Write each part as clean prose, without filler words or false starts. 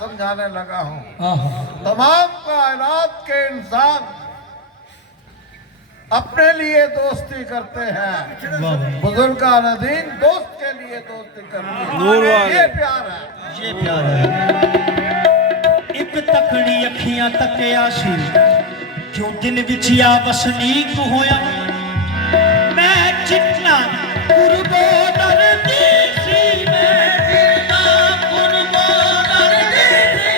समझाने लगा हूँ। तमाम कायनात के इंसान अपने लिए दोस्ती करते हैं, बुजुर्गान दीन दोस्त के लिए दोस्ती करते हैं। ये प्यार है, ये प्यार है। एक तकड़ी अखियां तकिया सी क्यों दिन विच आ वसनीक होया मैं चिट्टा कुर्बो दर्दी सी मैं चिट्टा कुर्बो दर्दी सी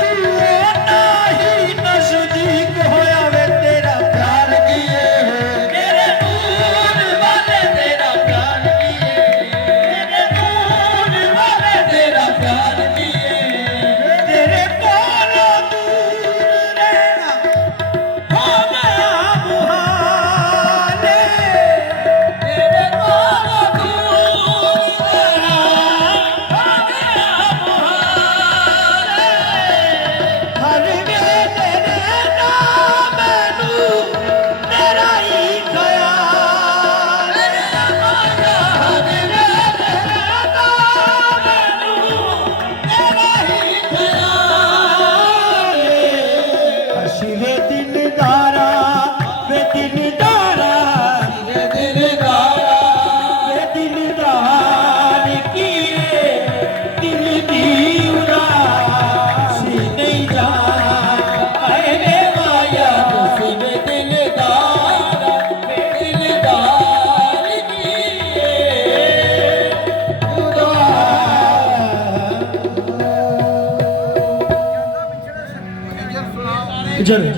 तू नाही नजदीक होया वे तेरा प्यार किए मेरे नूर वाले तेरा प्यार किए मेरे नूर वाले तेरा प्यार किए तेरे कोलों दूर रहना हो गया मुहाले तेरे कोलों दूर रहना हो गया मुहाले हर वेले रहना मैनू तेरा ही ख्याल मेरा माया हर वेले रहना मैनू तेरा ही ख्याल हसीने दिलदारा वे दिलदारा वे दिलदारा वे दिलदार किए दिल दी उदासी नहीं जा आए रे माया तुम दिलदारा वे दिलदार किए उदास इधर सुनाओ। जरूर